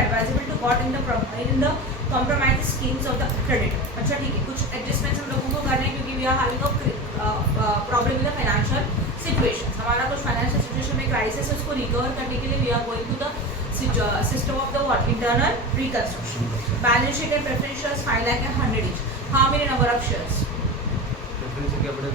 advisable to got in the compromise schemes of the creditor. अच्छा ठीक है, कुछ एडजस्टमेंट्स हम लोगों को करने हैं क्योंकि we are having a problem in the financial situation. हमारा कुछ फाइनेंशियल सिचुएशन में क्राइसिस है, उसको रिकवर करने के लिए we are going to the system of the what internal reconstruction. Balance sheet and preference shares 5 lakh and 100 each. How many number of shares? Preference के अपने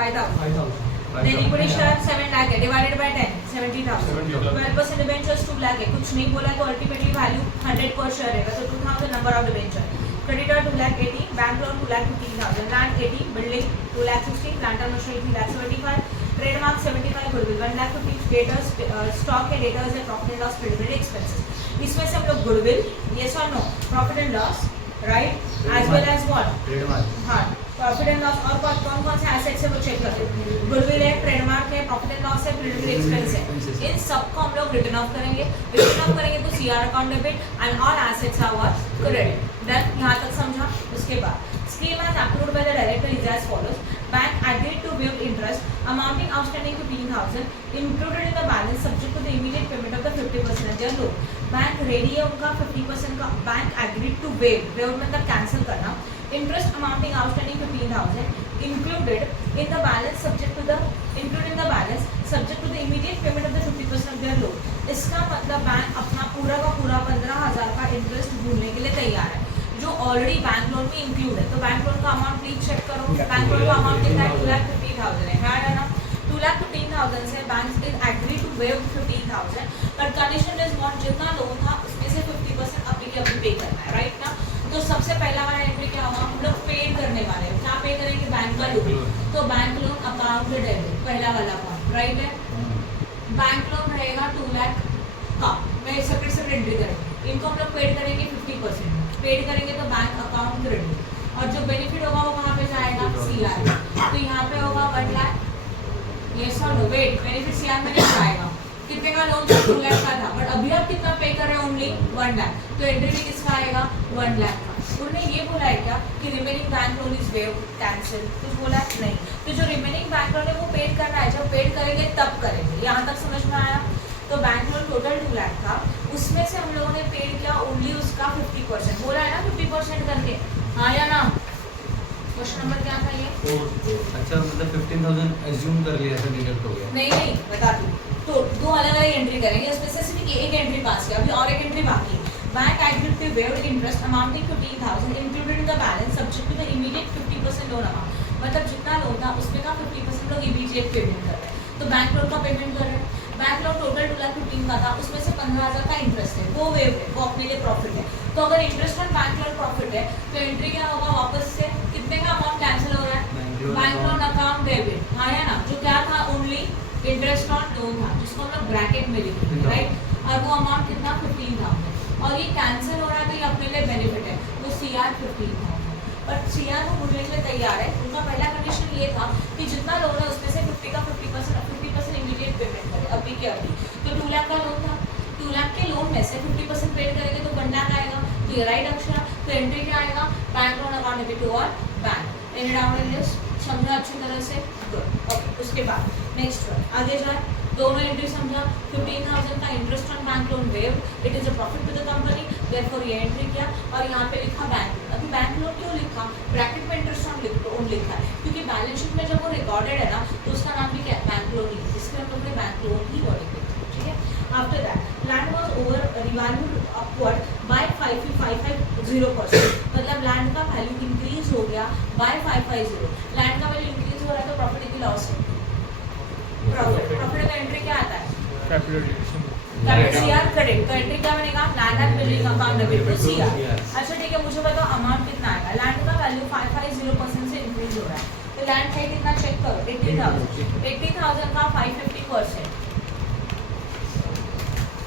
5 lakh 5,000. Then equity share 7 lakh है divided by 10 70,000. 12% debentures 2 lakh है, कुछ नहीं बोला तो ultimately value 100 per share रहेगा, तो 2,000 number of debenture. Creditor 2 lakh 80, bank loan 2 lakh 15,000, land 80, building 2 lakh 60, plant and machinery 3 lakh 75. Trademark 75, goodwill 1 lakh 50, debtors stock है, debtors है, profit and loss, credit expenses. इसमें से हम लोग गुडविल, यस और no, profit and loss, right, as well as what trademark. हाँ, profit and loss और कौन कौन से एसेट्स है वो चेक करते हैं. गुडविल है, ट्रेडमार्क है, प्रॉफिट एंड लॉस है, क्रेडिट एक्सपेंस है. इन सबको हम लोग रिटर्न ऑफ करेंगे. रिटर्न ऑफ करेंगे तो CR account debit and all assets are what credit. Then यहाँ तक समझा. उसके बाद scheme as approved by the director is as follows. Bank agreed to waive interest amounting outstanding to 15,000 included in the balance subject to the immediate payment of the 50% of their loan. Bank ready है उनका 50% का. Bank agreed to waive मतलब cancel करना. Interest amounting outstanding 15,000 included in the balance subject to the immediate payment of the 50% of their loan. इसका मतलब bank अपना पूरा का पूरा 15,000 का इंटरेस्ट भूलने के लिए तैयार है जो ऑलरेडी बैंक लोन में इंक्लूड है. तो बैंक लोन का अमाउंट प्लीज चेक करो. बैंक लोन का अमाउंट कितना है? 2,50,000 है ना. 2,15,000 से bank is agree to waive 15,000 but condition is not जितना लोन था उसमें से 50% अभी के अभी पे करना है, राइट ना. तो सबसे पहला वाला एंट्री क्या होगा? हम लोग पे करने वाले हैं. क्या पे करेंगे? बैंक का लोन. तो बैंक लोन अकाउंट डेबिट पहला वाला अकाउंट, राइट है. बैंक लोन रहेगा 2 लाख का. मैं सेपरेट एंट्री करेंगे. इनको हम लोग पेड करेंगे 50%. पेड करेंगे तो बैंक अकाउंट क्रेडिट. और जो बेनिफिट होगा वो कहाँ पे जाएगा? सीआर. तो यहाँ पे होगा 1 लाख. ये सॉरी वेट, बेनिफिट सीआर में नहीं जाएगा. कितने का लोन था? 2 लाख का था. बट अभी आप कितना पे कर रहे हैं? ओनली 1 लाख. तो एंट्री भी किसका आएगा? 1 लाख का. उन्होंने ये बोला है क्या कि remaining bank loan is wave cancel? कुछ बोला नहीं. तो जो रिमेनिंग बैंक लोन है वो पेड करना है. जब पेड करेंगे तब करेंगे. यहाँ तक समझ में आया? तो बैंक लोन टोटल 2 लाख था. उसमें से हम लोगों ने पेड किया ओनली उसका 50%. बोला है ना 50% करके. हाँ या ना? क्वेश्चन नंबर क्या था ये? अच्छा मतलब 15,000 एज्यूम कर लिया था, डिडक्ट हो गया. नहीं बता दूँ. तो दो अलग अलग एंट्री करेंगे. उसमें से सिर्फ एक एंट्री पास किया, अभी और एक एंट्री बाकी. Bank agreed to waive interest amounting 15,000 included in the balance subject to the immediate 50% loan amount. मतलब जितना लोन था उसमें का 50% लोग इमीडिएट पेमेंट कर रहे हैं. तो बैंक लोन का पेमेंट कर रहे हैं. बैंक लोन टोटल 2,15,000 का था. उसमें से 15,000 का इंटरेस्ट है, वो वेव है, वो अपने लिए प्रॉफिट है. तो अगर interest on bank loan profit है तो एंट्री क्या होगा? वापस से कितने का अमाउंट कैंसिल हो रहा है? Bank loan account debit. हाँ है ना? जो क्या था? ओनली इंटरेस्ट ऑन लोन था जिसको हम लोग ब्रैकेट में लिखेंगे, राइट. और वो अमाउंट कितना? 15,000. और ये कैंसिल हो रहा है तो ये अपने लिए बेनिफिट है. तो सीआर 15,000. बट सीआर को भूलने के लिए तैयार है. उनका पहला कंडीशन ये था कि जितना लोन है उसमें से 50% इमीडिएट पेमेंट करे अभी के अभी. तो 2 लाख का लोन था. 2 लाख के लोन में से 50% पेड करेंगे तो 1 लाख आएगा. तो ये राइट ऑप्शन है. तो एंट्री क्या आएगा? Bank loan account debit to और bank. And down in list. समझा अच्छी तरह से? गुड. ओके. उसके बाद नेक्स्ट वन आगे जाए. दोनों एंट्री समझा. 15,000 का interest on bank loan waive. It is a profit to the company. Therefore ये एंट्री किया और यहाँ पे लिखा बैंक. अभी बैंक लोन क्यों लिखा? ब्रैकेट में इंटरेस्ट ऑन लिखा है क्योंकि बैलेंस शीट में जब वो रिकॉर्डेड है ना तो उसका नाम भी क्या है? बैंक लोन ही. इसलिए हम लोग ने बैंक लोन ही वर्डिंग लिखा. ठीक है. After that land was over revalued upward bye 550%. मतलब लैंड का वैल्यू इंक्रीज हो गया बाय 550. लैंड का वैल्यू इंक्रीज हो रहा है तो प्रॉपर्टी की लॉस है. प्रॉफिट का एंट्री क्या आता है? CR credit. तो एंट्री क्या बनेगा? Land and building account debit to CR. अच्छा ठीक है. मुझे बताओ अमाउंट कितना आएगा? लैंड का वैल्यू 550% से इंक्रीज हो रहा है. तो लैंड है कितना? चेक करो. 80,000. 80,000 का 550%.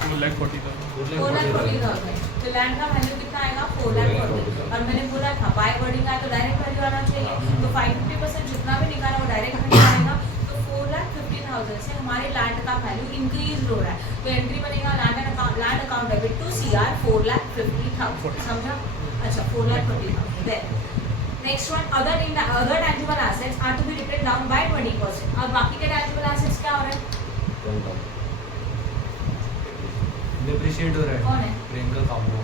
4,40,000. तो लैंड का वैल्यू कितना आएगा? 4,40,000. और मैंने बोला था बाय वर्डिंग आया तो डायरेक्ट वैल्यू आना चाहिए. तो 550% जितना भी निकाला वो डायरेक्ट वैल्यू आएगा. तो 4,50,000 से हमारे लैंड का वैल्यू इंक्रीज हो रहा है. तो एंट्री बनेगा land account debit to CR 4,50,000. समझा? अच्छा 4,40,000. Then next one other tangible assets are to be written down by 20%. और बाकी के टैंजिबल एसेट्स क्या हो रहे हैं? इनिशिएट हो रहा है। कौन है? प्रियंका कामो।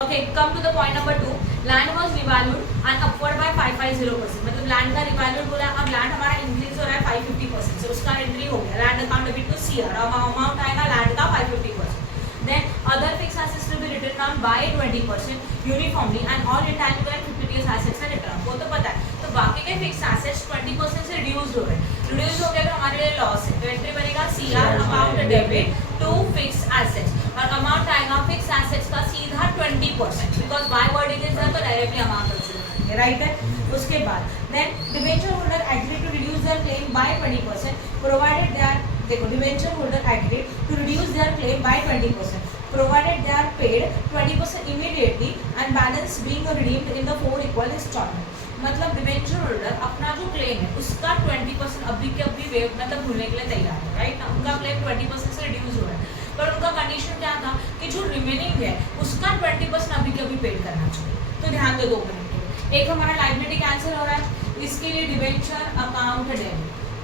Okay, come to the point number 2. Land was revalued and upward by 550%. मतलब लैंड का रिवैल्यूड बोला, अब लैंड हमारा इंक्रीज हो रहा है 550%, so उसका एंट्री हो गया। Land account debit to CR, amount आएगा लैंड का 550%. Then other fixed assets will be written down by 20% uniformly and all intangible and fictitious assets are written down. वो तो पता है। तो बाकी के फिक्स एसेट्स 20% से रिड्यूस हो गए। रिड्यूस हो गया तो हमारे लिए लॉस है, तो एंट्री बनेगा CR amount debit to fix assets, और अमाउंट आएगा फिक्स एसेट्स का सीधा 20%, बिकॉज बाय वर्डिंग इज तो डायरेक्टली अमाउंट कंसीडर करेंगे, राइट है। उसके बाद then debenture holder agree to reduce their claim by 20% provided they are, देखो debenture holder agree to reduce their claim by 20% provided they are paid 20% immediately and balance being redeemed in the 4 equal installment. मतलब debenture holder अपना जो claim है उसका 20% अभी के अभी wave मतलब भूलने के लिए तैयार है, राइट ना। उनका क्लेम 20% से रिड्यूस हो रहा है, पर उनका कंडीशन क्या था कि जो रिमेनिंग है उसका 20% अभी के अभी पेड करना चाहिए। तो ध्यान दो 2 मिनट के लिए। एक हमारा लायबिलिटी कैंसिल हो रहा है, इसके लिए डिबेंचर अकाउंट डेबिट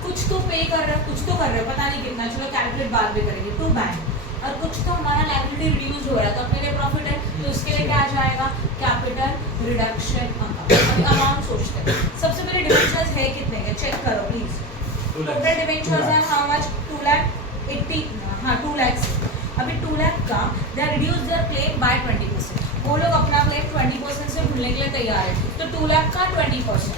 कुछ तो पे कर रहे हैं, कुछ तो कर रहे हैं, पता नहीं कितना, चलो कैलकुलेट बाद में करेंगे, टू बैंक, और कुछ तो हमारा लायबिलिटी रिड्यूस हो रहा है, तो अपने लिए प्रॉफिट है, तो इसके लिए क्या आ जाएगा कैपिटल रिडक्शन अकाउंट। अभी अमाउंट सोचते हैं। सबसे पहले डिबेंचर्स है कितने के चेक करो प्लीज। टोटल डिबेंचर्स हैं हाउ मच 2,80,000, हाँ 2 लाख। अभी 2 लाख का they are reduce their claim by 20%, वो लोग अपना क्लेम 20% से भूलने के लिए तैयार है, तो 2 लाख का 20%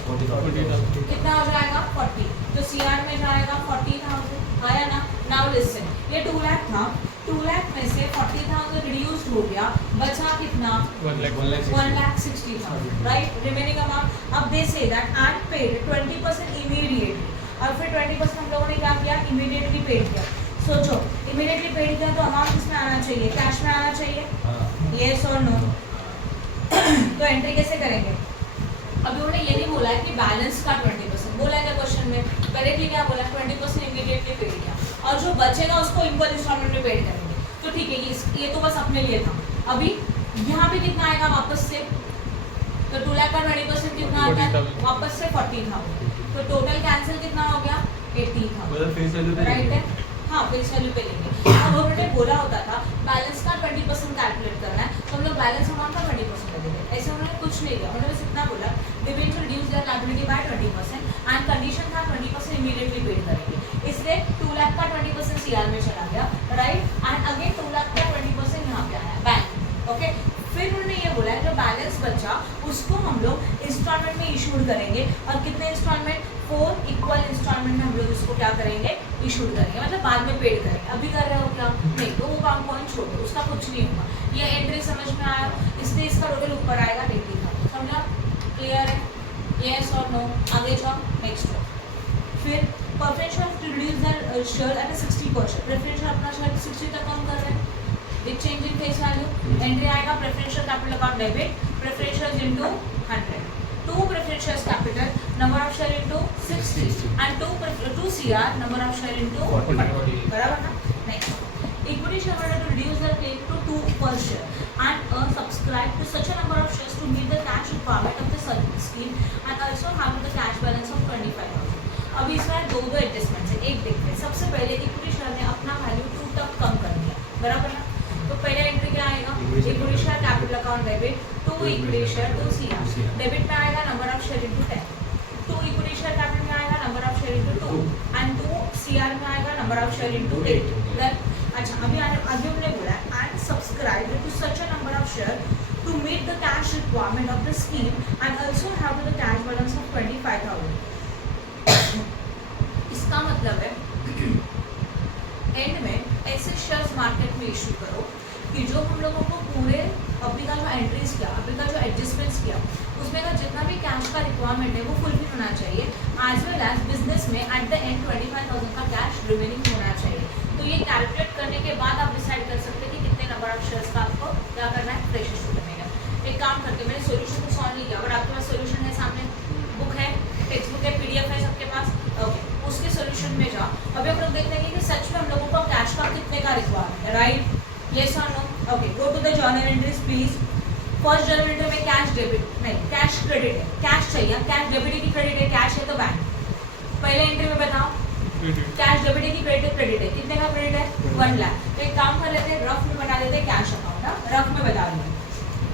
कितना हो जाएगा 40, तो सीआर में जाएगा 40,000, आया ना। नाउ लिसन, ये 2 लाख था, 2 लाख में से 40,000 रिड्यूस हो गया, बचा कितना 1,60,000, राइट। रिमेनिंग अमाउंट, अब दे say that and paid 20% immediately, और फिर 20% हम लोगों ने क्या किया इमीडिएटली पेड किया। सोचो इमीडिएटली पेड किया तो अमाउंट किसमें आना चाहिए, कैश में आना चाहिए, यस और नो। तो एंट्री कैसे करेंगे। अभी उन्होंने ये नहीं बोला है कि बैलेंस का 20%, बोला है क्या क्वेश्चन में, करेक्टली क्या बोला 20% इमीडिएटली पेड किया, और जो बचेगा उसको इक्वल इंस्टॉलमेंट में पेड करेंगे। तो ठीक है, ये तो बस अपने लिए था। अभी यहाँ पे कितना आएगा वापस से, तो 2 लाख का 20% कितना आता है वापस से 40,000, तो टोटल कैंसिल कितना हो गया 80,000, राइट है। हाँ फेस वैल्यू पे लेंगे। अब उन्होंने बोला होता था बैलेंस का 20% कैलकुलेट करना है, तो हम लोग बैलेंस अमाउंट का 20% ले देंगे, ऐसे उन्होंने कुछ नहीं किया। उन्होंने बस इतना बोला debenture reduce their liability by 20% and condition था 20% इमीडिएटली पेड करेंगे, इसलिए 2 लाख का 20% सीआर में चला गया, राइट। एंड अगेन 2 लाख का 20% यहाँ पे आया बैंक, ओके। फिर उन्होंने ये बोला है जो बैलेंस बचा उसको हम लोग इंस्टॉलमेंट में इशूड करेंगे, और कितने इंस्टॉलमेंट 4 इक्वल इंस्टॉलमेंट में हम लोग इसको क्या करेंगे इशूड करेंगे, मतलब बाद में पेड करेंगे। अभी कर रहे हो क्या नहीं, तो वो काम पॉइंट छोड़ दो, उसका कुछ नहीं होगा। ये एंट्री समझ में आया, इसलिए इसका टोटल ऊपर आएगा 80,000, समझा, क्लियर है, यस और नो। आगे जाओ नेक्स्ट। फिर preferential to reduce the share at 60%, preferential अपना शेयर 60 तक कम कर रहे हैं with change in face value. Entry आएगा preferential capital account debit preferential into 100, 2 preferential capital number of share into 60 and 2 CR number of share into 40, बराबर ना। Next, equity shareholder to reduce their claim to 2 per share and subscribe to such a number of shares to meet the cash requirement of the scheme and also have the cash balance of 25,000। अभी इसमें दो adjustments है, एक देखते हैं। सबसे पहले equity share ने अपना वैल्यू 2 तक कम कर दिया, बराबर ना। तो पहले एंट्री क्या आएगा equity share capital account debit 2 equity share 2 CR, debit में आएगा number of share into 10, 2 equity share capital में आएगा number of share into 2 and 2 CR में आएगा number of share into 8। Then अच्छा अभी हमने बोला and subscribe to such a number of share to meet the cash requirement of the scheme and also have the cash balance of 25,000। इसका मतलब है and में ऐसे शेयर्स मार्केट में इशू करो कि जो हम लोगों को पूरे अभी का जो एंट्रीज किया, अभी का जो एडजस्टमेंट्स किया, उसमें का जितना भी कैश का रिक्वायरमेंट है वो फुलफिल होना चाहिए, एज वेल एज बिजनेस में एट द एंड 25,000 का कैश रिमेनिंग होना चाहिए। तो ये कैलकुलेट करने के बाद आप डिसाइड कर सकते हैं कि कितने नंबर ऑफ शेयर्स का आपको क्या करना है, फ्रेश इशू करने का। एक काम करके मैंने सोल्यूशन को सॉल्व नहीं किया, बट आपके पास सोल्यूशन है, सामने बुक है, टेक्स्ट बुक है, PDF है सबके पास, ओके। उसके सोल्यूशन में जाओ। अभी हम लोग देख लेंगे कि सच में हम लोगों को कैश का कितने का रिक्वायरमेंट है, राइट, यस और no. Okay, go to the journal entries please. First journal entry में कैश डेबिट नहीं कैश क्रेडिट है, कैश चाहिए, कैश डेबिट की क्रेडिट है, कैश है तो बैंक। पहले एंट्री में बताओ कैश डेबिट है कि क्रेडिट है? कितने का क्रेडिट है? 1 लाख। तो एक काम कर लेते हैं, रफ में बना देते हैं कैश अकाउंट ना, रफ में बता देंगे।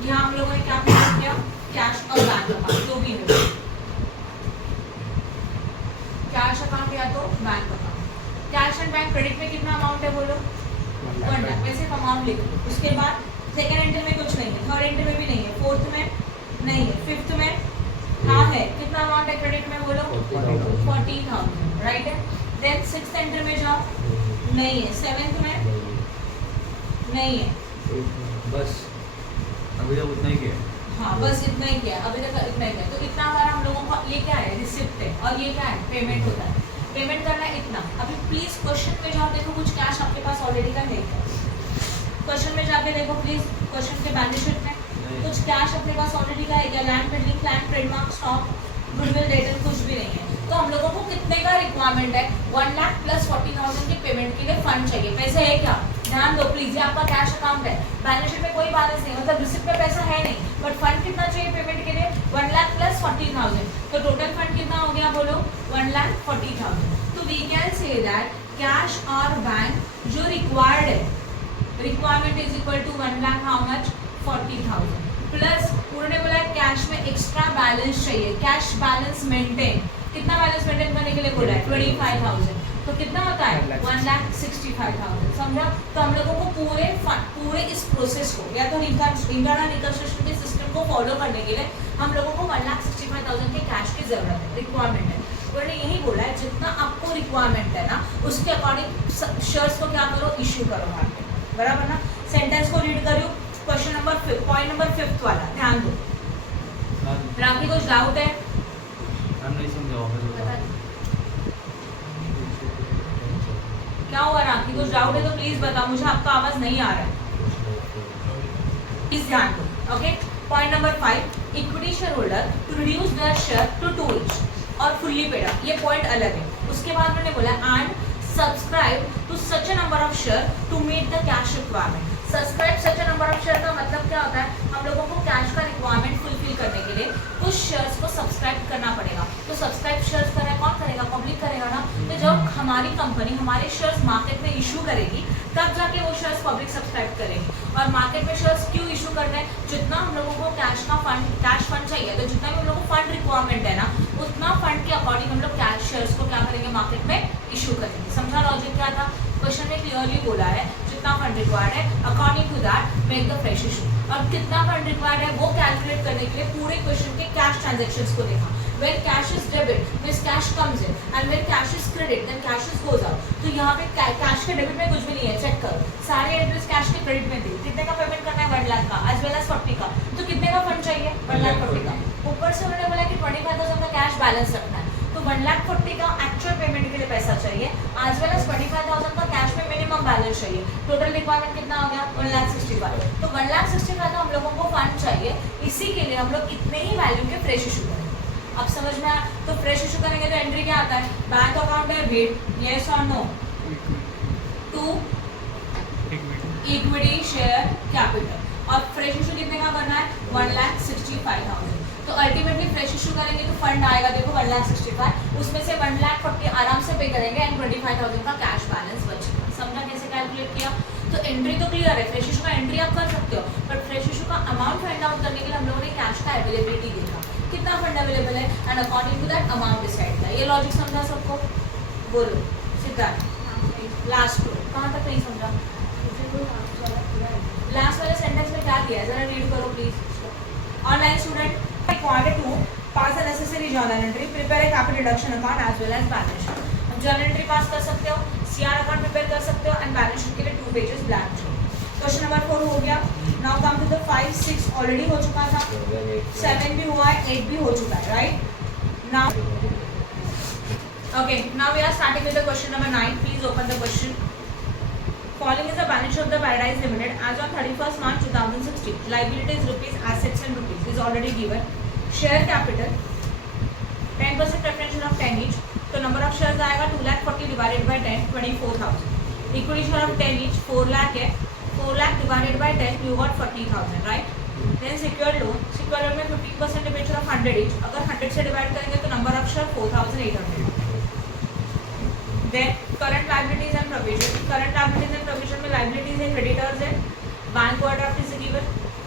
यहाँ हम लोगों ने क्या किया? कैश और बैंक अकाउंट, जो भी है कैश अकाउंट या तो bank account. Cash and bank credit में कितना अमाउंट है बोलो? 1 लाख। वैसे अमाउंट लिख लो। उसके बाद सेकेंड एंट्री में कुछ नहीं है, थर्ड एंट्री में भी नहीं है, फोर्थ में नहीं है, फिफ्थ में हाँ है। कितना अमाउंट है क्रेडिट में बोलो? 40,000, राइट है। देन सिक्स्थ एंट्री में जाओ, नहीं है। सेवेंथ में नहीं है, बस अभी तक उतना ही किया। हाँ बस इतना ही किया, अभी तक इतना ही किया। तो इतना हमारा हम लोगों का ये क्या है? रिसिप्ट है। और ये क्या है? पेमेंट होता है। पेमेंट करना है इतना। अभी प्लीज क्वेश्चन में जाओ, देखो कुछ कैश आपके पास ऑलरेडी का है क्या? क्वेश्चन में जाके देखो प्लीज, क्वेश्चन के बैलेंस शीट में कुछ कैश अपने पास ऑलरेडी का है क्या? Land building, plant, trademark, stock, goodwill, debtor कुछ भी नहीं है। तो हम लोगों को कितने का रिक्वायरमेंट है? 1 लाख प्लस 40,000 की पेमेंट के लिए फंड चाहिए। पैसे है क्या? ध्यान दो प्लीज, ये आपका कैश अकाउंट है, बैलेंस शीट में कोई बैलेंस नहीं, मतलब रिसिप्ट में पैसा है नहीं, बट फंड कितना चाहिए पेमेंट के लिए? 1 लाख प्लस 40,000। तो टोटल फंड कितना हो गया बोलो? 1 लाख 40,000। तो we can say that cash और बैंक जो रिक्वायर्ड है, requirement is equal to 1 lakh how much? 40,000 plus उन्होंने बोला कैश में एक्स्ट्रा बैलेंस चाहिए, कैश बैलेंस मेंटेन। कितना बैलेंस मेंटेन करने के लिए बोला है? 25,000। तो कितना होता है? 1,65,000। समझा? तो हम लोगों को पूरे इस प्रोसेस को या तो इंटरनल रिकंस्ट्रक्शन के सिस्टम को फॉलो करने के लिए हम लोगों को 1,65,000 के कैश की जरूरत है, रिक्वायरमेंट है। उन्होंने यही बोला है जितना आपको रिक्वायरमेंट है ना, उसके अकॉर्डिंग शेयर्स को क्या करो? इश्यू करो मार्केट में, बराबर ना? सेंटेंस को रीड करो, क्वेश्चन नंबर 5, पॉइंट नंबर 5 वाला, ध्यान दो। राखी कुछ डाउट है? नहीं समझा। क्या हुआ राखी? कुछ डाउट है तो प्लीज बताओ, मुझे आपका आवाज नहीं आ रहा है, प्लीज ध्यान दो। Okay, point number 5, equity share holder to reduce their share to 2 each और फुल्ली पेड अप, ये पॉइंट अलग है। उसके बाद उन्होंने बोला and subscribe to such a number of share to meet the cash requirement. Subscribe such a number of share का मतलब क्या होता है? हम लोगों को कैश का रिक्वायरमेंट फुलफिल करने के लिए कुछ शेयर्स को सब्सक्राइब करना पड़ेगा। तो सब्सक्राइब शेयर्स करें कौन करेगा? पब्लिक करेगा ना। तो जब हमारी कंपनी हमारे शेयर्स मार्केट में इशू करेगी, तब जाके वो शेयर्स पब्लिक सब्सक्राइब करेगी। और मार्केट में शेयर्स क्यों इशू कर रहे हैं? जितना हम लोगों को कैश फंड चाहिए, तो जितना भी हम लोगों को फंड रिक्वायरमेंट है ना, उतना फंड के अकॉर्डिंग हम लोग कैश शेयर्स को क्या करेंगे? मार्केट में इशू करेंगे। समझा लॉजिक क्या था? क्वेश्चन में क्लियरली बोला है जितना फंड रिक्वायर्ड है, according to that make the fresh issue. और कितना फंड रिक्वायर्ड है वो कैलकुलेट करने के लिए पूरे क्वेश्चन के कैश ट्रांजैक्शंस को देखा। When cash is debit, means cash comes in, and when cash is credit, then cash is goes out. तो यहाँ पे कैश के डेबिट में कुछ भी नहीं है, चेक करो। सारे एंट्रीज कैश के क्रेडिट में थी। कितने का पेमेंट करना है? 1 लाख का, एज वेल एज 40 का। तो कितने का फंड चाहिए? 1,40,000 का। ऊपर से उन्होंने बोला कि 25,000 का कैश बैलेंस रखना है, तो 1,40,000 का एक्चुअल पेमेंट के लिए पैसा चाहिए, एज वेल एज 25,000 का कैश में मिनिमम बैलेंस चाहिए। टोटल रिक्वायरमेंट कितना हो गया? 1,65,000। तो 1,65,000 का हम लोगों को फंड चाहिए, इसी के लिए हम लोग इतने ही वैल्यू के फ्रेश इशू करेंगे। अब समझ में आया? तो फ्रेश इशू करेंगे तो एंट्री क्या आता है? बैंक अकाउंट डेबिट, यस और no, to equity share capital. और फ्रेश इशू कितने का करना है? 1,65,000। तो अल्टीमेटली फ्रेश इशू करेंगे तो फंड आएगा देखो 1,65,000, उसमें से 1,40,000 आराम से पे करेंगे एंड 25,000 का कैश बैलेंस बचेगा। समझा कैसे कैलकुलेट किया? तो एंट्री तो क्लियर है, फ्रेश इशू का एंट्री आप कर सकते हो, बट फ्रेश इशू का अमाउंट फाइंड आउट करने के लिए हम लोगों ने कैश का अवेलेबिलिटी देखा, कितना फंड अवेलेबल है, and according to that amount decide किया। ये लॉजिक समझा सबको? बोलो सिद्धार्थ, लास्ट रो कहाँ तक नहीं समझा? लास्ट वाले सेंटेंस में क्या दिया है जरा रीड करो please. Online student required to pass the necessary journal entry, prepare a capital deduction account as well as balance sheet. हम जर्नल एंट्री पास कर सकते हो, सीआर अकाउंट प्रिपेयर कर सकते हो, एंड बैलेंस शीट के लिए 2 पेजेस ब्लैंक चाहिए। क्वेश्चन नंबर 4 हो गया। Now come to the 5, 6 already हो चुका था, 7 भी हुआ है, 8 भी हो चुका है, right? Now okay, now we are starting with the question number 9. Please open the question. Following is the balance sheet of the Paradise Limited as on 31st March 2016. Liabilities rupees, assets and rupees is already given. Share capital 10% preferential of 10 each. तो number of shares आएगा 2,40,000 divided by 10, 24,000. Equity share of 10 each, 4 lakh है, 4 lakh divided by 10, you got 40,000, right? Then secured loan में 15% debenture of 100 each. अगर 100 से divide करेंगे तो number of share 4,800. Then current liabilities and provision, current liabilities and provision में liabilities है, creditors है, bank overdraft is given,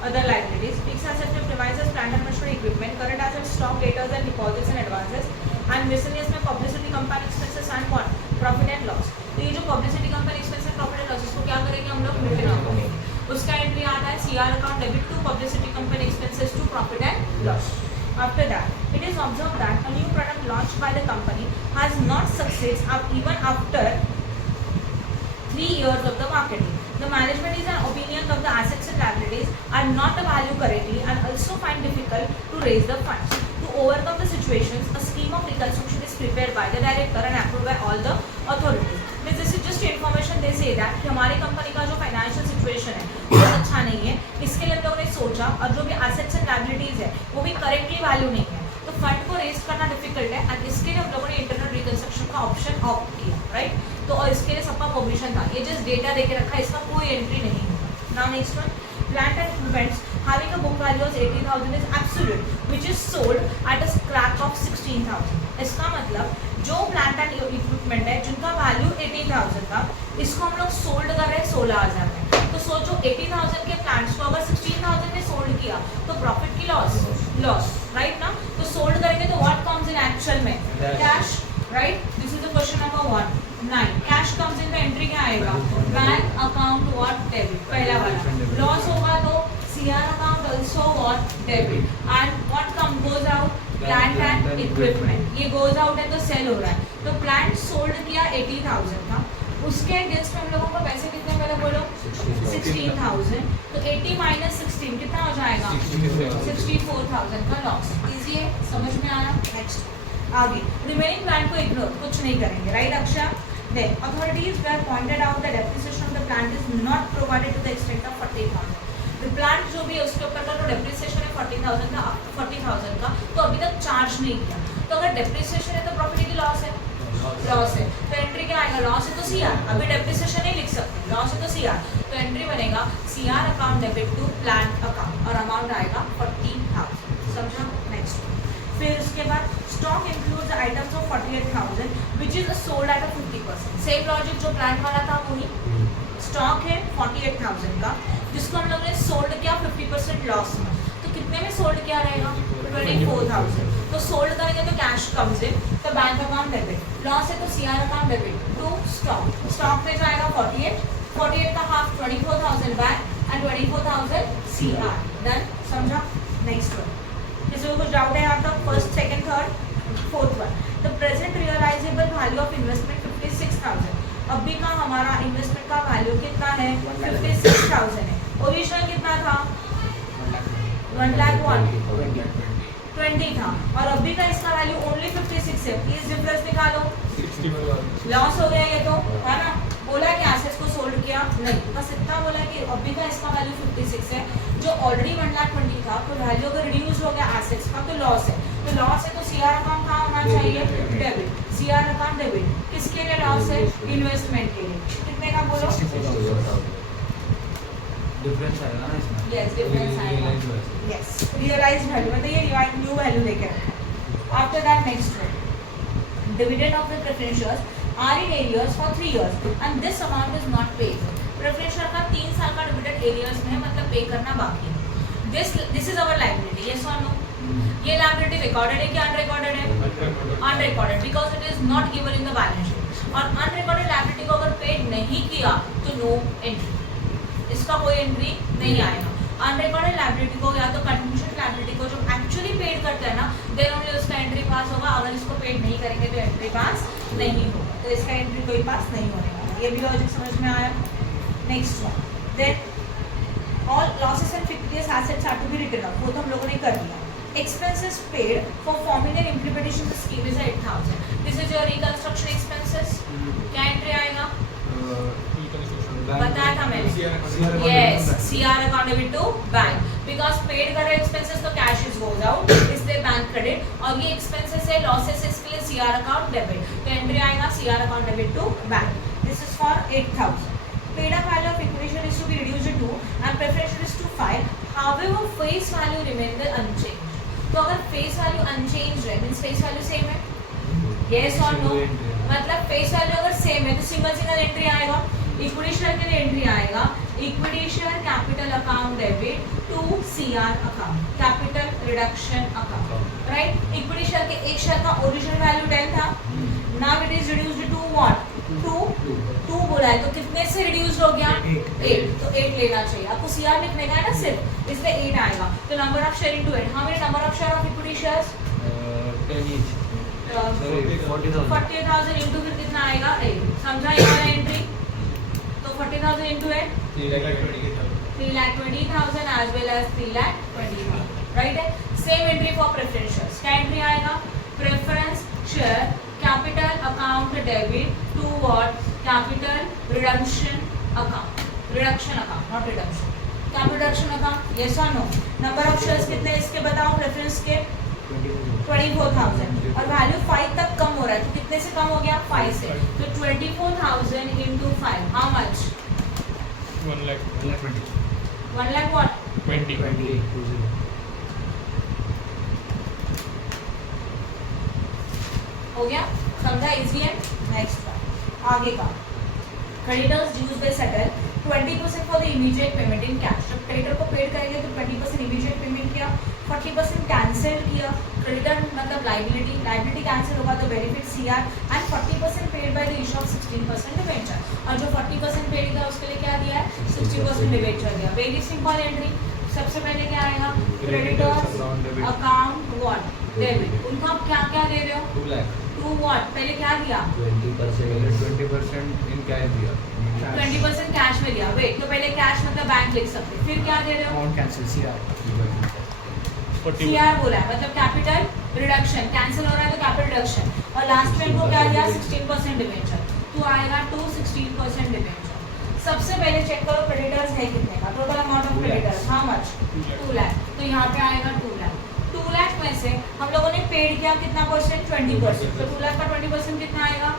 other liabilities, fixed assets में premises, plant and machinery, equipment, current assets, stock, debtors and deposits and advances, and miscellaneous में publicity campaign expenses and what, profit and loss. तो ये जो publicity campaign expenses, profit and loss, इसको क्या करेंगे हम लोग, written off करेंगे. उसका एंट्री आता है CR account debit to publicity campaign expenses to profit and loss. After that, it is observed that a new product launched by the company has not succeeded even after 3 years of the marketing. The management is an opinion of the assets and liabilities are not valued correctly and also find difficult to raise the funds. To overcome the situations, a scheme of reconstruction is prepared by the director and approved by all the authorities. Means this is just information they say that कि हमारी company का जो financial situation है वो अच्छा नहीं है, इसके लिए हम लोगों ने सोचा और जो भी एसेट्स एंड लायबिलिटीज है वो भी करेक्टली वैल्यू नहीं है, तो फंड को रेज करना डिफिकल्ट है एंड इसके लिए हम लोगों ने इंटरनल रिकंस्ट्रक्शन का ऑप्शन ऑप्ट किया, राइट. तो और इसके लिए सबका परमिशन था, ये जस्ट डेटा देके रखा है, इसका कोई एंट्री नहीं होगा. Now next one, plant and equipments having a book value of 80,000 is absolute which is sold at a scrap of 16,000. इसका मतलब जो प्लांट एंड इक्विपमेंट है जिनका वैल्यू 80,000 था, इसको हम लोग सोल्ड कर रहे हैं 16,000 में. तो सोचो 80,000 के प्लांट्स को अगर 16,000 में सोल्ड किया तो प्रॉफिट की लॉस, राइट ना. तो सोल्ड करेंगे तो व्हाट कम्स इन एक्चुअल में, cash, right. This is the question number 1. 9 cash comes in, का एंट्री क्या आएगा, बैंक अकाउंट व्हाट, डेबिट, पहला वाला. लॉस होगा तो CR account also what, debit, and what come goes out, plant and equipment. ये goes out है तो सेल हो रहा है, तो प्लांट सोल्ड किया 80,000 का, उसके अगेंस्ट में हम लोगों को पैसे कितने पहले बोलो, 16,000. तो 80 माइनस 16 कितना हो जाएगा, 64,000 का लॉस. इजी है, समझ में आया. नेक्स्ट आगे, रिमेनिंग प्लांट को इग्नोर, कुछ नहीं करेंगे, राइट अक्षर. Then authorities were pointed out that depreciation of the plant is not provided to the extent of 40,000. The plant जो भी है उसके ऊपर का जो डेप्रिसिएशन है 40,000 का, तो अभी तक चार्ज नहीं किया. तो अगर डेप्रिसिएशन है तो प्रॉपर्टी की लॉस है, तो एंट्री क्या आएगा, लॉस है तो CR, अभी डेप्रिसिएशन नहीं लिख सकते, लॉस है तो CR, तो एंट्री बनेगा CR account debit to plant account और अमाउंट आएगा 40,000. समझा. नेक्स्ट, फिर उसके बाद stock includes items of 48,000 which is sold at 50%. Same logic जो प्लांट वाला था वही. स्टॉक है 48,000 का जिसको हम लोग ने सोल्ड किया 50% लॉस में, तो कितने में सोल्ड किया रहेगा, 24,000. तो सोल्ड करेंगे तो कैश कम्स इन, तो बैंक अकाउंट डेबिट, लॉस है तो CR account debit to stock. Stock में जाएगा 48 का half 24,000 bank and 24,000 CR. Done. समझा. नेक्स्ट वन, किसी को कुछ डाउट है यहाँ तक, first second third. Fourth one, the present realisable value of investment 56,000. अभी का हमारा इन्वेस्टमेंट का वैल्यू कितना है, 56,000 है. ओरिजिनल कितना था, 1,20,000 था, और अभी का इसका वैल्यू ओनली 56 है. प्लीज डिफरेंस निकालो. लॉस हो गया ये तो, है ना. बोला कि एसेट्स को सोल्ड किया नहीं, बस इतना बोला कि अभी का इसका वैल्यू 56 है, जो ऑलरेडी 1,20,000 था, तो वैल्यू अगर रिड्यूस हो गया एसेट्स का तो लॉस है. तो लॉस है तो CR अकाउंट कहाँ होना चाहिए, डेबिट. CR अकाउंट डेबिट किसके लिए लॉस है, इन्वेस्टमेंट के लिए. कितने का बोलो, डिफरेंस आएगा ना इसमें. यस, डिफरेंस आएगा. यस, रियलाइज्ड वैल्यू मतलब ये न्यू वैल्यू लेके रखा है. After that next one, dividend of the preference shares are in arrears for 3 years and this amount is not paid. Preference share का 3 साल का डिविडेंड एरियर्स में है, मतलब पे करना बाकी है. This is our liability. Yes और नो. ये लायबिलिटी रिकॉर्डेड है कि अनरिकॉर्डेड है, unrecorded, because it is not given in the balance sheet. और अनरिकॉर्डेड लायबिलिटी को अगर पेड नहीं किया तो नो एंट्री, इसका कोई एंट्री नहीं आएगा. अनरिकॉर्डेड लायबिलिटी को या तो कंट्रीब्यूशन लायबिलिटी को जो एक्चुअली पेड करते हैं ना, देन ओनली उसका एंट्री पास होगा. अगर इसको पेड नहीं करेंगे तो एंट्री पास नहीं होगा, तो इसका एंट्री कोई पास नहीं होने वाला. ये भी लॉजिक समझ में आया. Next one, then all losses and fictitious assets are to be written off, वो तो हम लोगों ने कर लिया. Expenses paid for forming and implementation scheme is 8,000. This is your reconstruction expenses. क्या एंट्री आएगा, बताया था मैंने. Yes, CR account debit to bank, because paid कर रहे एक्सपेंसेस तो कैश इज गोज आउट, इसलिए बैंक क्रेडिट. और ये एक्सपेंसेस है, लॉसेस इसके लिए CR अकाउंट डेबिट, तो एंट्री आएगा CR account debit to bank. This is for 8,000. Paid up value of equity is to be reduced to and preference is to 5. However face value remain the unchange. तो अगर face value unchange है means face value same है, yes और no, मतलब face value अगर same है तो single single entry आएगा। इक्विटी शेयर के लिए एंट्री आएगा equity share capital account debit to CR account, capital reduction account, right. Equity share के एक शेयर का ओरिजिनल वैल्यू 10 था, now it is reduced to what, two बोला है तो कितने से रिड्यूस हो गया 8, तो 8 लेना चाहिए आपको। सीआर लिखने का है ना सिर्फ, इसलिए 8 आएगा। तो number of share into 8, how many number of share of equity shares 10 each. 40,000. 40,000 into फिर कितना आएगा 8, समझा ये वाला एंट्री। तो 40,000 into 8 3,20,000 as well as 3,20,000, right है। Same entry for preference shares, क्या एंट्री आएगा, preference share capital account debit to what, capital reduction account, reduction account not reduction, capital reduction account, yes और नो। नंबर ऑफ शेयर्स कितने इसके बताओ, preference के 24,000 और value 5 तक कम हो रहा है, तो कितने से कम हो गया 5 से, तो 24,000 into 5, how much 1 lakh 1 lakh what 20 हो गया, समझा, इजी है। नेक्स्ट आगे का, creditors dues by settle 20% for the immediate payment in cash. जब क्रेडिटर को पेड करेंगे तो 20% इमीडिएट पेमेंट किया, 40% कैंसिल किया, क्रेडिटर मतलब लाइबिलिटी कैंसिल होगा तो benefit CR and 40% paid by the issue of 16% debenture, और जो 40% पेड था उसके लिए क्या दिया है 60% डिबेंचर दिया। वेरी सिंपल एंट्री, सबसे पहले क्या आएगा, क्रेडिटर्स अकाउंट व्हाट डेबिट, उनका क्या क्या दे रहे हो 2 lakh. टू व्हाट, पहले क्या दिया 20% in cash दिया. 20% कैश में दिया। वेट, तो पहले कैश मतलब बैंक लिख सकते, फिर क्या दे रहे हो अमाउंट कैंसिल सीआर 40 सीआर बोला है, मतलब कैपिटल रिडक्शन, कैंसिल हो रहा है तो कैपिटल रिडक्शन, और लास्ट में इनको क्या दिया 16% डिबेंचर, तो आएगा टू 16% डिबेंचर। सबसे पहले चेक करो क्रेडिटर्स है कितने का, total amount of creditors how much 2 lakh, तो यहाँ पे आएगा 2 लाख। 2 लाख में से हम लोगों ने पेड किया कितना परसेंट 20%, तो 2 लाख का 20% कितना आएगा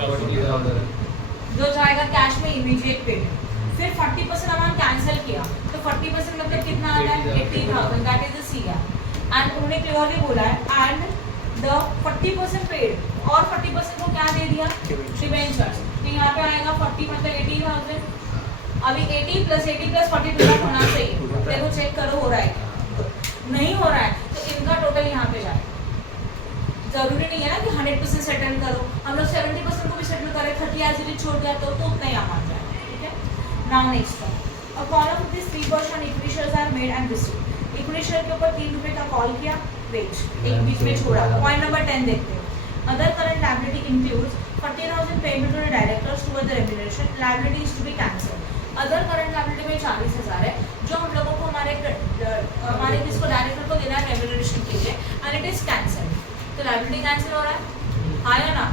40,000. जो जाएगा कैश में इमीडिएट पेमेंट। फिर 40% अमाउंट कैंसिल किया तो 40% मतलब कितना आता है 80,000, that is the CR. And उन्होंने क्लियरली बोला है एंड द 40% पेड और 40% को क्या दे दिया डिबेंचर्स, तो यहाँ पे आएगा 40 मतलब 80,000। अभी 80 प्लस 40 2 लाख होना चाहिए, देखो चेक करो हो रहा है नहीं हो रहा है, तो इनका टोटल यहाँ पे जाए। जरूरी नहीं है ना कि 100% सेटल करो, हम लोग 70% को भी सेटल करें, 30 एज इट इज छोड़ दिया तो उतना ही अमाउंट जाएगा, ठीक है। Now next one, a call of rupees 3% equity shares are made and received. Equity share के ऊपर 3 रुपए का कॉल किया, वेज एक बीच में छोड़ा। पॉइंट नंबर 10 देखते हैं, other current liability includes 40,000 payment to the directors toward the remuneration, liability is to be cancelled. Other current liability में 40,000 है जो हम लोगों को हमारे किसको डायरेक्टर को देना है रेम्यूनरेशन के लिए, एंड इट इज कैंसिल्ड, तो लायबिलिटी कैंसिल हो रहा है, हाँ या ना।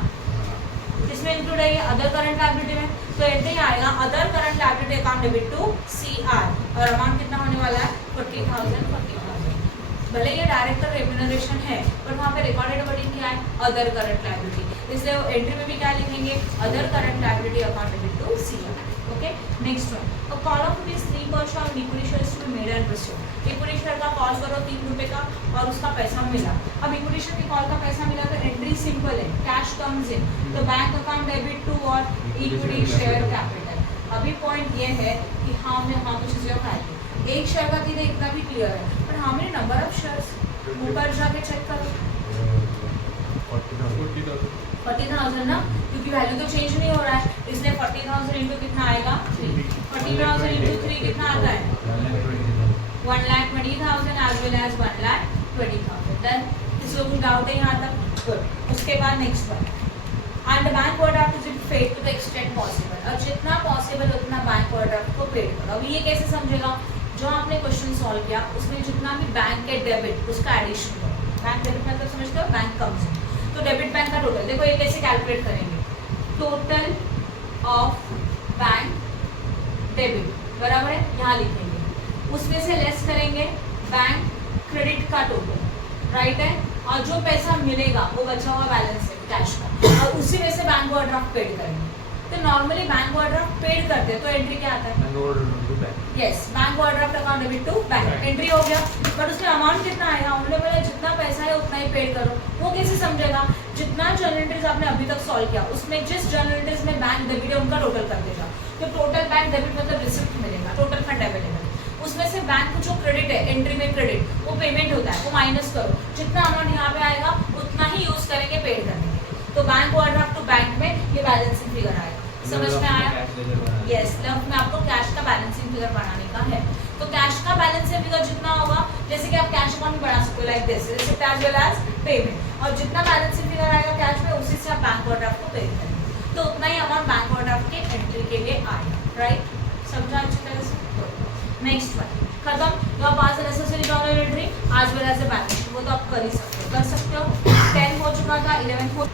इसमें इंक्लूड है ये अदर करंट लायबिलिटी में, तो एंट्री आएगा other current liability account debit to CR, और अमाउंट कितना होने वाला है 40,000। भले ये डायरेक्टर रेम्यूनरेशन है पर वहाँ पे रिकॉर्डेड वर्डिंग क्या है अदर करंट लायबिलिटी, इसलिए एंट्री में भी क्या लिखेंगे other current liability account debit to CR. Okay, next one, a call of rupees 3% on equity shares to be made and received. Equity share का कॉल करो 3 रुपए का और उसका पैसा मिला। अब इक्विटी शेयर के कॉल का पैसा मिला तो एंट्री सिंपल है, कैश कम्स इन, तो बैंक अकाउंट डेबिट टू और इक्विटी शेयर कैपिटल। अभी पॉइंट ये है कि हाँ मैं हाँ कुछ चीज़ें खाएंगे, एक शेयर का थी इतना भी क्लियर है, पर हाँ मेरे नंबर ऑफ शेयर्स ऊपर जाके चेक करो 40,000 ना, क्योंकि वैल्यू तो चेंज नहीं हो रहा है, इसलिए 40,000 इंटू कितना आएगा 3, 40,000 इंटू 3 कितना आता है 1,20,000 एज वेल एज 1,20,000। देन किसी को कुछ डाउट है यहाँ तक, गुड। उसके बाद next one, and bank overdraft is paid to the extent possible, और जितना पॉसिबल उतना बैंक ओवरड्राफ्ट को पेड करो। अब ये कैसे समझेगा, जो आपने क्वेश्चन सॉल्व किया उसमें जितना भी बैंक के डेबिट उसका एडिशन करो। बैंक डेबिट मतलब समझते हो बैंक कम्स इन, तो डेबिट बैंक का टोटल देखो ये कैसे कैलकुलेट करेंगे, टोटल ऑफ बैंक डेबिट बराबर है, यहाँ लिखेंगे, उसमें से लेस करेंगे बैंक क्रेडिट का टोटल, राइट है, और जो पैसा मिलेगा वो बचा हुआ बैलेंस है कैश का, और उसी में से बैंक ओवरड्राफ्ट पेड करेंगे। तो नॉर्मली बैंक ओवरड्राफ्ट पेड करते हैं, तो एंट्री क्या आता है? Yes, bank overdraft account debit to bank, entry हो गया। बट उसमें अमाउंट कितना आएगा? उन्होंने बोला जितना पैसा है उतना ही पेड करो। वो कैसे समझेगा? जितना जर्नल एंट्रीज आपने अभी तक सॉल्व किया उसमें जिस जर्नल एंट्रीज में बैंक डेबिट है उनका टोटल कर देगा। तो टोटल बैंक डेबिट मतलब रिसिप्ट मिलेगा, टोटल फंड अवेलेबल। उसमें से बैंक को जो क्रेडिट है, एंट्री में क्रेडिट, वो पेमेंट होता है, वो माइनस करो। जितना अमाउंट यहाँ पे आएगा उतना ही यूज करेंगे पेड करने के लिए। तो बैंक ओवरड्राफ्ट टू बैंक में ये बैलेंसिंग फिगर आएगा। समझ में आया? यस, लफ में आपको कैश का बैलेंसिंग फिगर बनाने का है। तो कैश का बैलेंसिंग फिगर जितना होगा, जैसे कि आप कैश अकाउंट बना सकते हो like this, receipt as well as payment, और जितना बैलेंसिंग फिगर आएगा कैश में उसी से आप बैंक ओवरड्राफ्ट को पे करेंगे। तो उतना ही अमाउंट बैंक ओवरड्राफ्ट के एंट्री के लिए आएगा, राइट? समझा अच्छी तरह से? नेक्स्ट वन खत्म। तो आप आज necessary journal entry as well as a balance sheet, वो तो आप कर ही सकते हो, कर सकते हो। 10 हो चुका था, 11 हो।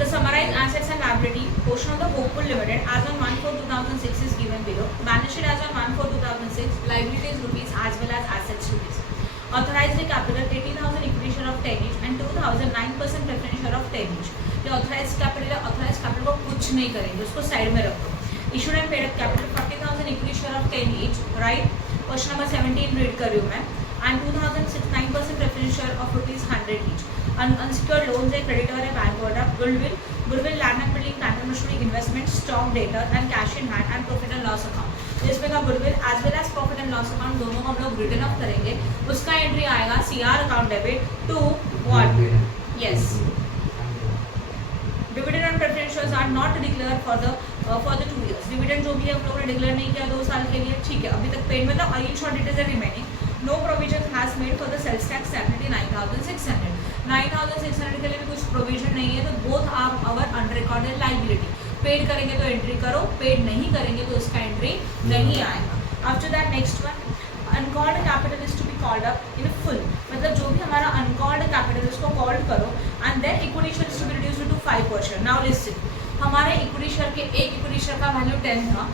The summarized assets and liability portion of the Hopeful Limited as on 1/4/2006 is given below. Balance sheet as on 1/4/2006, liabilities rupees as well as assets rupees. Authorized capital 80,000 equity share of 10 each and 2,000 9% preference share of 10 each. ये authorized capital है, authorized capital को कुछ नहीं करेंगे, उसको side में रखो। Issued and paid up capital 40,000 equity share of 10 each, right? Question number 17 read कर रही हूँ मैं। And 2,000 9% preference share of rupees 100 each. Unsecured loans है, creditor है, bank overdraft, goodwill, land and building, plant and machinery, investment, stock, debtor and cash in hand and profit and loss account। तो इसमें का goodwill as well as profit and loss account दोनों को हम लोग written off करेंगे। उसका entry आएगा CR account debit to what? Yes, dividend and preference shares are not declare for the 2 years। Dividend जो भी है हम लोगों ने डिक्लेयर नहीं किया 2 साल के लिए, ठीक है, अभी तक पेड मतलब I in short it is remaining. No provision has made for the sales tax liability 9,600। 9,600 के लिए भी कुछ प्रोविजन नहीं है, तो both are our unrecorded liability. Paid करेंगे तो एंट्री करो, पेड नहीं करेंगे तो उसका एंट्री नहीं आएगा। After that next one, uncalled capital is to be called up in full, मतलब जो भी हमारा अनकॉल्ड कैपिटल उसको कॉल्ड करो and then equity share is to be reduced to 5%। Now listen, हमारे इक्विटी शेयर के एक इक्विटी शेयर का वैल्यू 10 था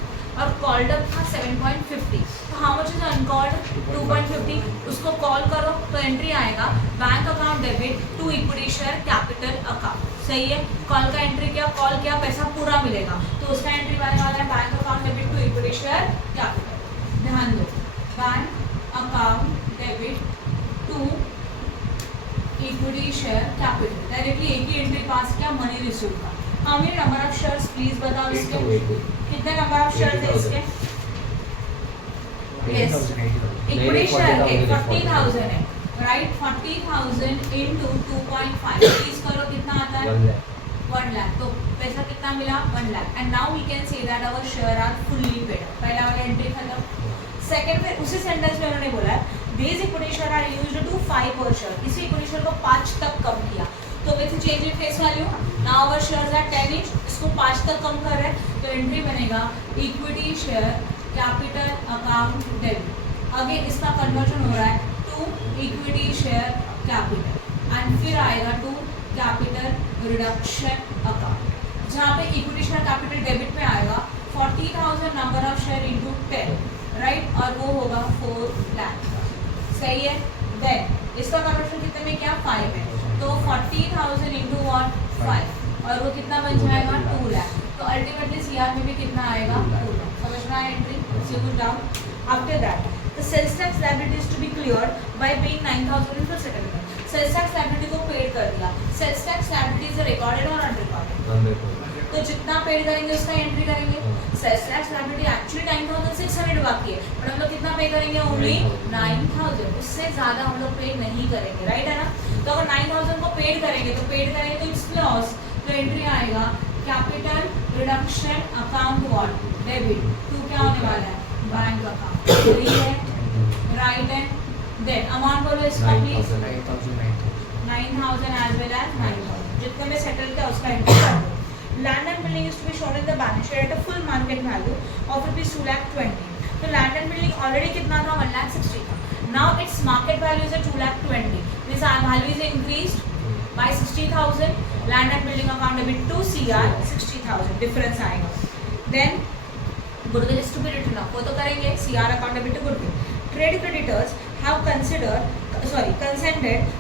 और कॉल्ड अप था 7.50। तो हाउ मच इज अनकॉल्ड? 2.50। उसको कॉल करो तो एंट्री आएगा bank account debit to equity share capital account. सही है, कॉल का एंट्री किया, कॉल किया, पैसा पूरा मिलेगा, तो उसका एंट्री आने वाला है bank account debit to equity share capital. ध्यान दो, bank account debit to equity share capital, directly एक ही एंट्री पास किया, मनी रिसीव का। How many number of shares please बताओ इसके, कितने नंबर ऑफ शेयर्स है इसके? यस, इक्विटी शेयर के 40,000 है, राइट? 40,000 इनटू 2.5 प्लीज करो, कितना आता है? 1 लाख। तो पैसा कितना मिला? 1 lakh. And now we can say that our share are fully paid. पहला वाला एंट्री खत्म। सेकंड में उसी सेंटेंस में उन्होंने बोला है these equity share are used to 5 per share। इसी इक्विटी शेयर को 5 तक कम किया, तो with change in face value now our shares are 10 each, इसको 5 तक कम कर रहे हैं, तो एंट्री बनेगा equity share capital account debit. Again इसका कन्वर्जन हो रहा है to equity share capital and फिर आएगा टू कैपिटल रिडक्शन अकाउंट, जहाँ पे इक्विटी शेयर कैपिटल डेबिट में आएगा 40,000 number of share into 10, right? और वो होगा 4 लाख। सही है। देन इसका कन्वर्जन कितने में किया? 5 में, तो 40,000 इंटू 5 और वो कितना बन जाएगा? 2 लाख। तो अल्टीमेटली सीआर में भी कितना आएगा? 2 लाख। समझ में आया एंट्री? कुछ doubt? After that the sales tax liability is to be cleared by paying 9,000 in first settlement. Sales tax liability को पेड कर दिया। Sales tax liability is recorded और अनरिकॉर्डेड? तो जितना पेड करेंगे उसका एंट्री करेंगे। सेल्स टैक्स लायबिलिटी एक्चुअली 9,600 बाकी है, पर हम लोग कितना पे करेंगे? ओनली 9,000, उससे ज़्यादा हम लोग पे नहीं करेंगे, राइट है ना? तो अगर 9,000 को पेड करेंगे तो इट्स लॉस, तो एंट्री आएगा capital reduction account what? Debit to क्या होने वाला है? Bank account. सही है, राइट है। देन अमाउंट बोलो इसका प्लीज। 9,000 एज वेल एज 9,000, जितने में सेटल किया उसका एंट्री कर दो। Land and building is to be shown in the balance sheet at a full market value of rupees 2,20,000। तो land and building already कितना था? 1,60,000 था। Now its market value is at 2,20,000। This value is increased by 60,000। Land and building account debit to CR 60,000 difference आएगा। Then goodwill is to be written off, वो तो करेंगे, CR account debit to goodwill। Trade creditors have consented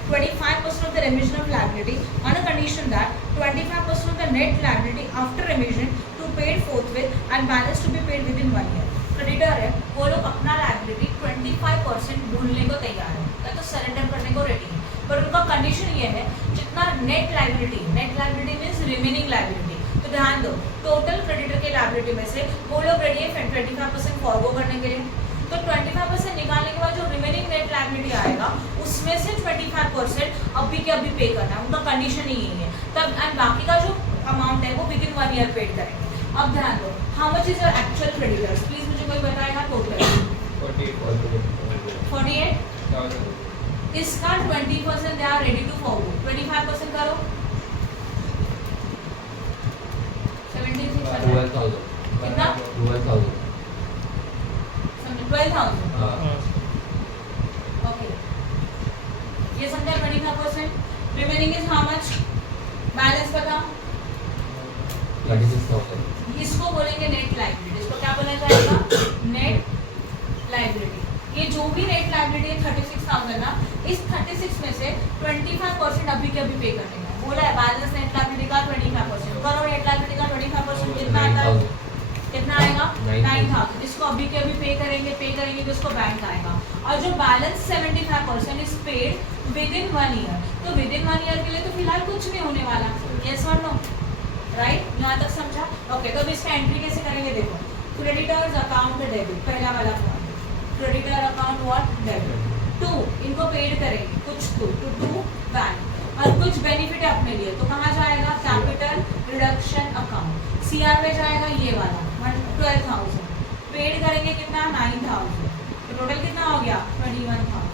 25% of the remission of liability on a condition that 25% of the net liability after remission to paid forthwith and balance to be paid within 1 year. Creditor है, वो लोग अपना liability 25% भूलने को तैयार है या तो सरेंडर करने को रेडी है, पर उनका कंडीशन ये है जितना net liability means remaining liability, तो ध्यान दो टोटल क्रेडिटर के लायबिलिटी में से वो लोग रेडी है 25% फॉरगो करने के लिए, तो 25% निकालने के बाद जो रिमेनिंग नेट लायबिलिटी आएगा उसमें से 25% अभी के अभी पे करना है, उनका कंडीशन ही यही है तब, एंड बाकी का जो अमाउंट है वो विदिन 1 ईयर पेड करेंगे। अब ध्यान दो how much is your actual creditors, please मुझे कोई बताएगा टोटल 48, इसका 20% they are ready to forgo, 25% करो 76 कितना 12,000 ओके, ये समझा 25%, remaining is how much, balance बताओ, 36,000 इसको बोलेंगे नेट लायबिलिटी, इसको क्या बोला जाएगा नेट लायबिलिटी। ये जो भी नेट लायबिलिटी है 36,000 ना, इस 36 में से 25% अभी के अभी पे करने का बोला है, बैलेंस नेट लायबिलिटी का 25%, करो नेट लायबिलिटी का 25% कितना आता है, कितना आएगा 9,000, इसको अभी के अभी पे करेंगे तो इसको बैंक आएगा, और जो balance 75% is paid with in 1 year, तो विद इन 1 ईयर के लिए तो फिलहाल कुछ नहीं होने वाला, यस और नो, राइट, यहाँ तक समझा, ओके। तो अब इसका एंट्री कैसे करेंगे, देखो क्रेडिटर्स अकाउंट डेबिट, पहला वाला point creditor account what debit, to इनको पेड करेंगे कुछ टू बैंक, और कुछ बेनिफिट है अपने लिए, तो कहाँ जाएगा कैपिटल रिडक्शन अकाउंट, सीआर में जाएगा ये वाला 12,000, पेड करेंगे कितना 9,000, तो टोटल कितना हो गया 21,000,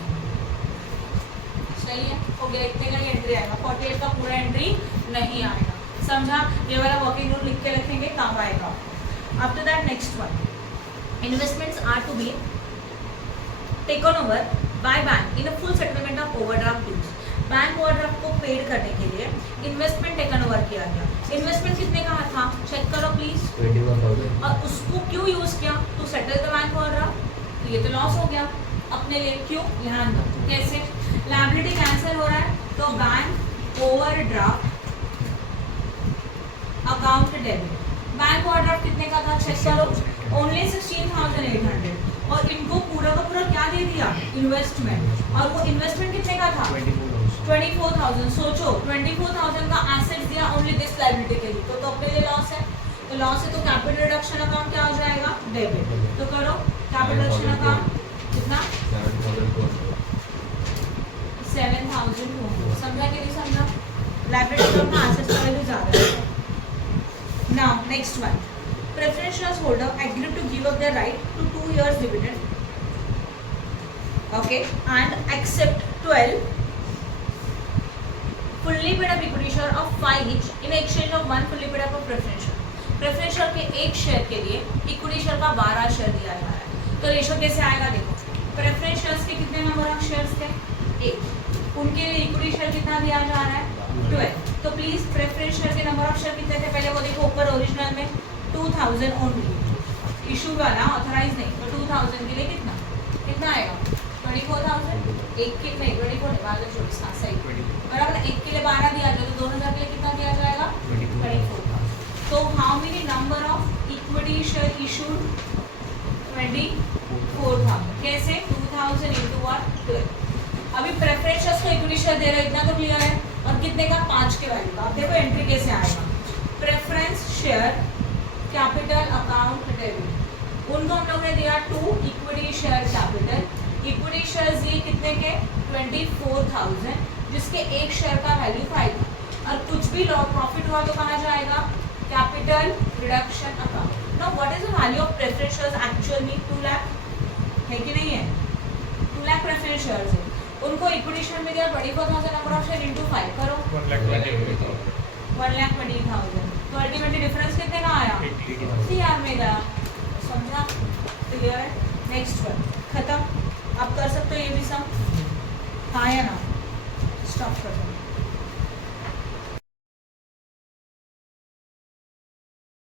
सही है, हो गया, इतने का एंट्री आएगा, 48 का पूरा एंट्री नहीं आएगा, समझा, ये वाला वर्किंग नोट लिख के रखेंगे काम आएगा। After that next one, investments are to be taken over by bank in a full settlement of overdraft dues, bank overdraft को पेड करने के लिए इन्वेस्टमेंट टेकन ओवर किया गया, इन्वेस्टमेंट कितने का था चेक करो प्लीज, 21,000 और उसको क्यों यूज किया to settle the bank overdraft, तो ये तो लॉस हो गया अपने लिए, क्यों, ध्यान दो कैसे, लायबिलिटी कैंसिल हो रहा है तो bank overdraft account debit, bank overdraft कितने का था चेक करो, ओनली 16,800, और इनको पूरा का पूरा क्या दे दिया इन्वेस्टमेंट, और वो इन्वेस्टमेंट कितने का था 24,000, सोचो 24,000 का एसेट दिया ओनली दिस लायबिलिटी के लिए, तो अपने लिए लॉस है, तो लॉस है तो कैपिटल रिडक्शन अकाउंट क्या हो जाएगा डेबिट, तो करो कैपिटल रिडक्शन अकाउंट कितना 7,200, समझा कि नहीं समझा, लायबिलिटी अकाउंट में एसेट्स का वैल्यू ज्यादा है। Now next one, preference shares holder agreed to give up their right to 2 years dividend, okay, and accept 12 fully paid up equity share of 5 each in exchange of 1 fully paid up of preference share. preference share के एक share के लिए equity share का 12 share दिया जा रहा है, तो रेशो कैसे आएगा, देखो preference shares के कितने नंबर ऑफ शेयर्स थे 1, उनके लिए equity share कितना दिया जा रहा है 12, तो प्लीज प्रेफरेंस शेयर के नंबर ऑफ शेयर कितने थे पहले वो देखो, ऊपर ओरिजिनल में 2,000 ओनली, इशू वाला ऑथराइज नहीं, तो 2,000 के लिए कितना आएगा 24,000, एक के नहीं 24 नहीं 12,24, हाँ सही बराबर, एक के लिए 12 दिया जाए तो 2,000 के लिए कितना दिया जाएगा 24,000, तो how many number of equity share issued 24,000, कैसे 2,000 into what 12, अभी प्रेफरेंस शेयर्स को इक्विटी शेयर दे रहे हैं, इतना तो क्लियर है, और कितने का 5 के वैल्यू का, अब देखो एंट्री कैसे आएगा, preference share capital account debit, उनको हम लोग ने दिया 2 equity share capital, equity shares ये कितने के 24,000, जिसके एक शेयर का वैल्यू 5 था, और कुछ भी लॉस प्रॉफिट हुआ तो कहाँ जाएगा capital reduction account. Now what is the value of preference shares actually 2 lakh है कि नहीं है, 2 लाख प्रेफरेंस शेयर्स है, उनको इक्विटी शेयर में दिया 24,000 नंबर ऑफ शेयर इनटू 5 करो 1,20,000, तो अल्टीमेटली डिफरेंस कितने का आया सीआर में गया, समझा, क्लियर है, नेक्स्ट वन खत्म, आप कर सकते हो ये भी सम, हाँ या ना, स्टॉप कर दो।